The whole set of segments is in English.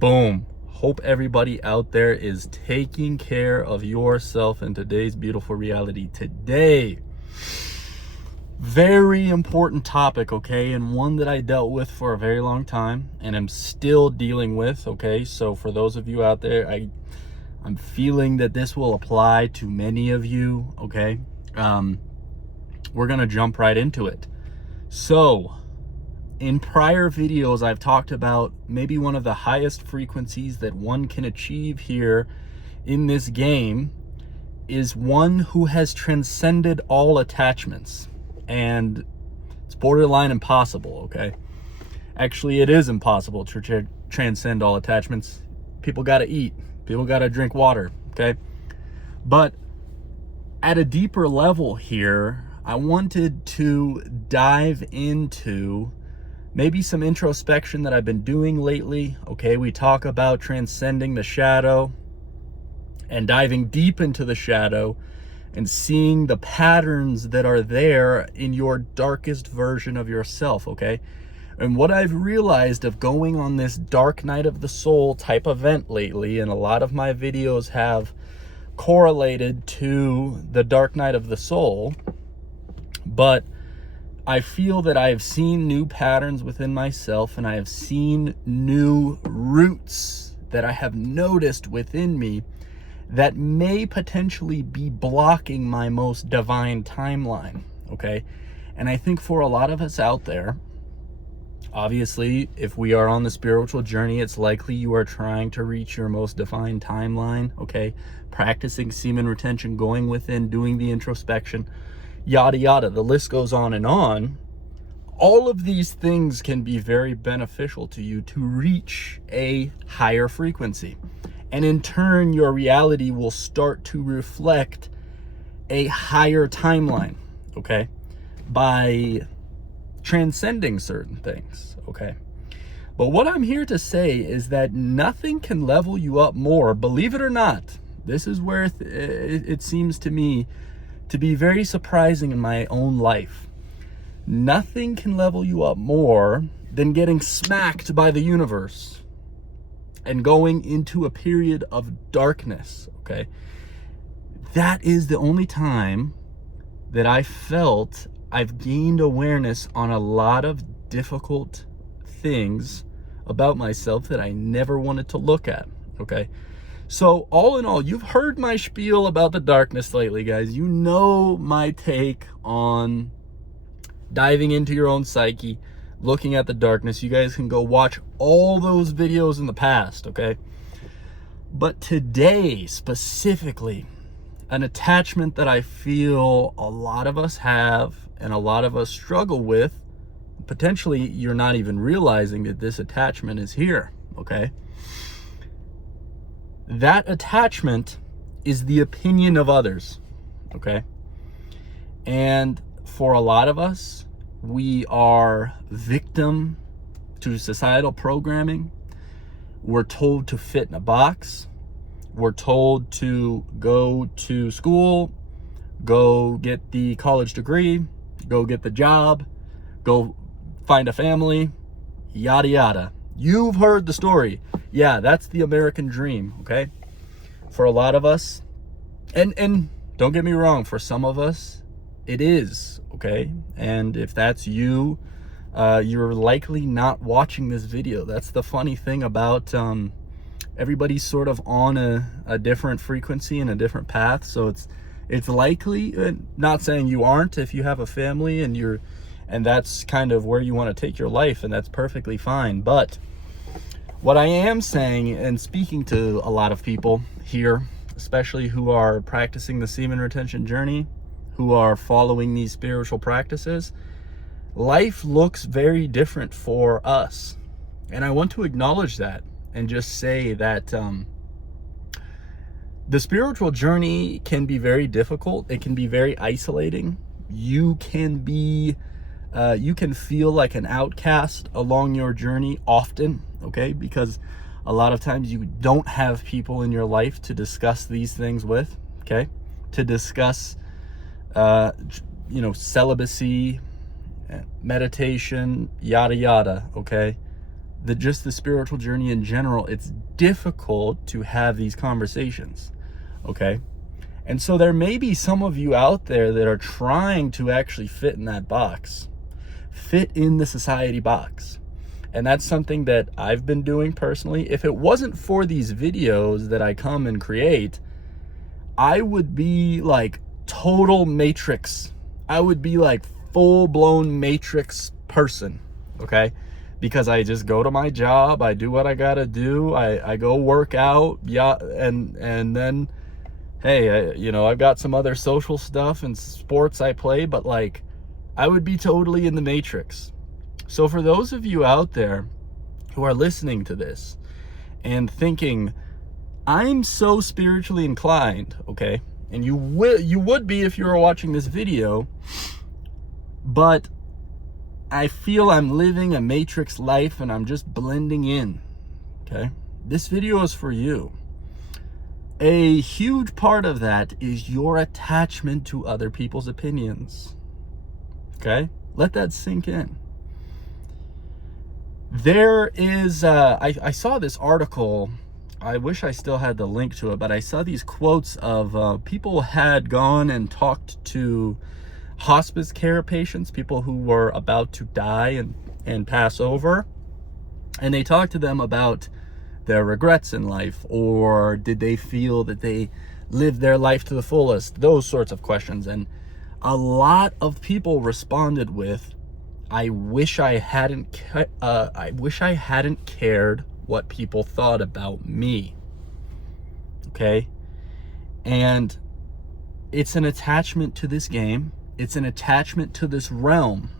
Boom. Hope everybody out there is taking care of yourself in today's beautiful reality. Today, very important topic, okay, and one that I dealt with for a very long time and I'm still dealing with, okay? So for those of you out there, I'm feeling that this will apply to many of you, okay? We're gonna jump right into it. So in prior videos, I've talked about maybe one of the highest frequencies that one can achieve here in this game is one who has transcended all attachments. And it's borderline impossible, okay? Actually, it is impossible to transcend all attachments. People gotta eat, people gotta drink water, okay? But at a deeper level here, I wanted to dive into maybe some introspection that I've been doing lately, okay? We talk about transcending the shadow and diving deep into the shadow and seeing the patterns that are there in your darkest version of yourself, okay? And what I've realized of going on this dark night of the soul type event lately, and a lot of my videos have correlated to the dark night of the soul, but I feel that I have seen new patterns within myself and I have seen new roots that I have noticed within me that may potentially be blocking my most divine timeline, okay? And I think for a lot of us out there, obviously, if we are on the spiritual journey, it's likely you are trying to reach your most divine timeline, okay? Practicing semen retention, going within, doing the introspection, yada, yada. The list goes on and on. All of these things can be very beneficial to you to reach a higher frequency. And in turn, your reality will start to reflect a higher timeline, okay? By transcending certain things, okay? But what I'm here to say is that nothing can level you up more, believe it or not. This is where it seems to me to be very surprising in my own life. Nothing can level you up more than getting smacked by the universe and going into a period of darkness, okay? That is the only time that I felt I've gained awareness on a lot of difficult things about myself that I never wanted to look at, okay? So all in all, you've heard my spiel about the darkness lately, guys. You know my take on diving into your own psyche, looking at the darkness. You guys can go watch all those videos in the past, okay? But today, specifically, an attachment that I feel a lot of us have and a lot of us struggle with, potentially you're not even realizing that this attachment is here, okay? That attachment is the opinion of others, okay? And for a lot of us, we are victim to societal programming. We're told to fit in a box. We're told to go to school, go get the college degree, go get the job, go find a family, yada, yada. You've heard the story. Yeah, that's the American dream, okay? For a lot of us, and don't get me wrong, for some of us, it is, okay? And if that's you, you're likely not watching this video. That's the funny thing about everybody's sort of on a different frequency and a different path. So it's likely, not saying you aren't if you have a family and that's kind of where you want to take your life, and that's perfectly fine. But what I am saying and speaking to a lot of people here, especially who are practicing the semen retention journey, who are following these spiritual practices, life looks very different for us. And I want to acknowledge that and just say that the spiritual journey can be very difficult. It can be very isolating. You can feel like an outcast along your journey often, okay? Because a lot of times you don't have people in your life to discuss these things with, okay? To discuss, celibacy, meditation, yada, yada, okay? just the spiritual journey in general, it's difficult to have these conversations, okay? And so there may be some of you out there that are trying to actually fit in that box, fit in the society box. And that's something that I've been doing personally. If it wasn't for these videos that I come and create, I would be like total matrix. I would be like full-blown matrix person, okay? Because I just go to my job, I do what I gotta do, I go work out, yeah, and then, hey, you know, I've got some other social stuff and sports I play, but like, I would be totally in the matrix. So for those of you out there who are listening to this and thinking, I'm so spiritually inclined, okay, and you would be if you were watching this video, but I feel I'm living a matrix life and I'm just blending in, okay? This video is for you. A huge part of that is your attachment to other people's opinions, okay? Let that sink in. There is, I saw this article, I wish I still had the link to it, but I saw these quotes of people had gone and talked to hospice care patients, people who were about to die and pass over, and they talked to them about their regrets in life, or did they feel that they lived their life to the fullest, those sorts of questions. And a lot of people responded with, I wish I hadn't cared what people thought about me, okay? And it's an attachment to this game. It's an attachment to this realm,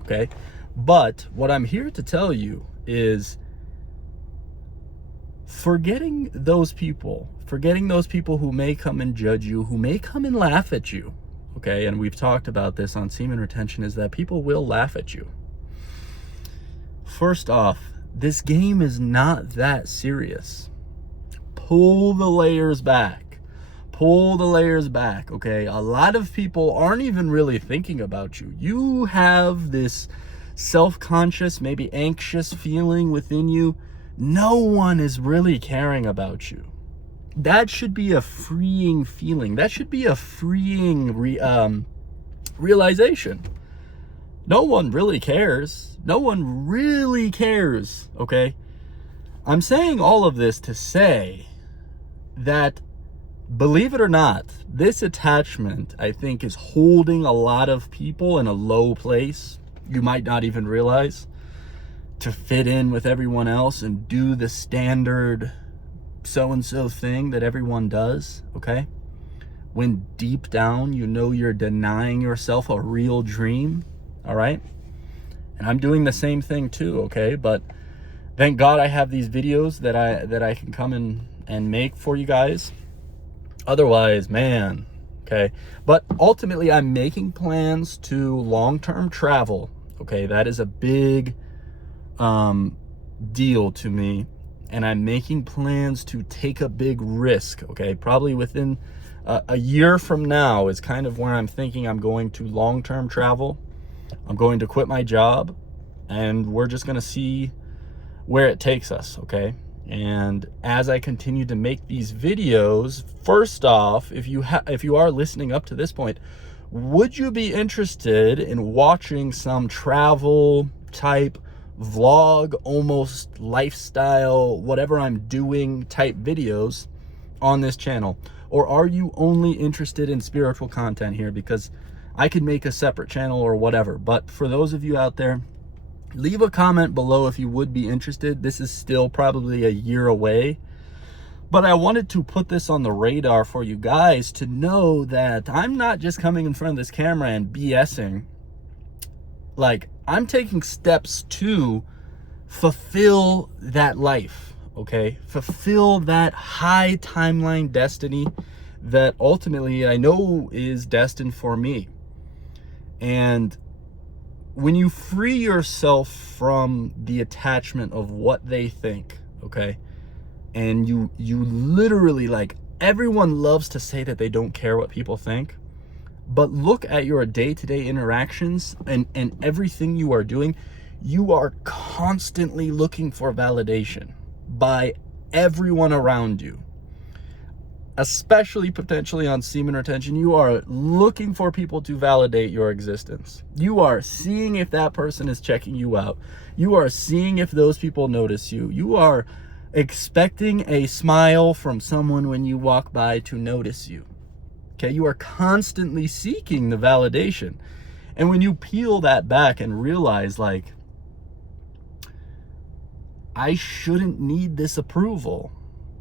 okay? But what I'm here to tell you is forgetting those people who may come and judge you, who may come and laugh at you, okay? And we've talked about this on semen retention, is that people will laugh at you. First off, this game is not that serious. Pull the layers back. Pull the layers back, okay? A lot of people aren't even really thinking about you. You have this self-conscious, maybe anxious feeling within you. No one is really caring about you. That should be a freeing feeling. That should be a freeing realization. No one really cares. No one really cares, okay? I'm saying all of this to say that, believe it or not, this attachment, I think, is holding a lot of people in a low place. You might not even realize, to fit in with everyone else and do the standard so-and-so thing that everyone does, okay? When deep down, you know you're denying yourself a real dream, all right? And I'm doing the same thing too, okay? But thank God I have these videos that I can come and make for you guys. Otherwise, man, okay? But ultimately, I'm making plans to long-term travel, okay? That is a big deal to me. And I'm making plans to take a big risk, okay? Probably within a year from now is kind of where I'm thinking I'm going to long-term travel. I'm going to quit my job, and we're just going to see where it takes us, okay? And as I continue to make these videos, first off, if you are listening up to this point, would you be interested in watching some travel type vlog, almost lifestyle, whatever I'm doing type videos on this channel? Or are you only interested in spiritual content here? Because I could make a separate channel or whatever. But for those of you out there, leave a comment below if you would be interested. This is still probably a year away, but I wanted to put this on the radar for you guys to know that I'm not just coming in front of this camera and BSing. Like, I'm taking steps to fulfill that life, okay? Fulfill that high timeline destiny that ultimately I know is destined for me. And when you free yourself from the attachment of what they think, okay, and you literally, like, everyone loves to say that they don't care what people think, but look at your day-to-day interactions and everything you are doing. you are constantly looking for validation by everyone around you, especially potentially on semen retention. You are looking for people to validate your existence. You are seeing if that person is checking you out. You are seeing if those people notice you. You are expecting a smile from someone when you walk by to notice you. Okay, you are constantly seeking the validation. And when you peel that back and realize, like, I shouldn't need this approval.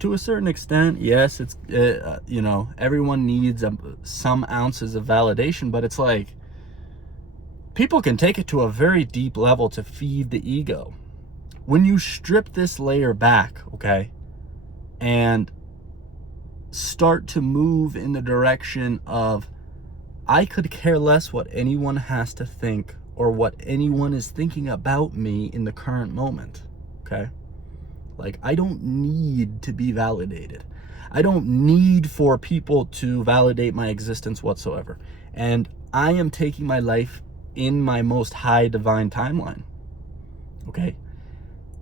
To a certain extent, yes, it's, everyone needs some ounces of validation, but it's like, people can take it to a very deep level to feed the ego. When you strip this layer back, okay, and start to move in the direction of, I could care less what anyone has to think or what anyone is thinking about me in the current moment, okay? Like, I don't need to be validated. I don't need for people to validate my existence whatsoever. And I am taking my life in my most high divine timeline, okay?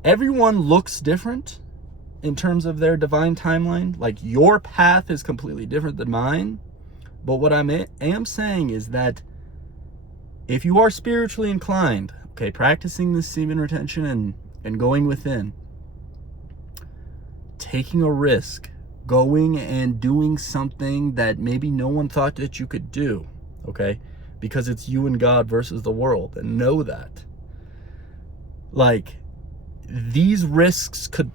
Everyone looks different in terms of their divine timeline. Like, your path is completely different than mine. But what I am saying is that if you are spiritually inclined, okay, practicing this semen retention and going within, taking a risk, going and doing something that maybe no one thought that you could do, okay? Because it's you and God versus the world, and know that. Like, these risks could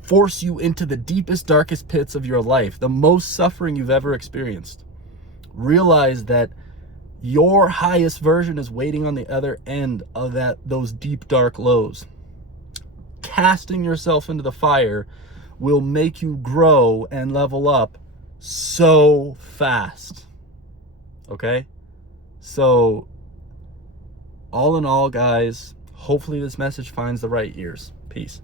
force you into the deepest, darkest pits of your life, the most suffering you've ever experienced. Realize that your highest version is waiting on the other end of those deep, dark lows. Casting yourself into the fire will make you grow and level up so fast. Okay? So, all in all, guys, hopefully this message finds the right ears. Peace.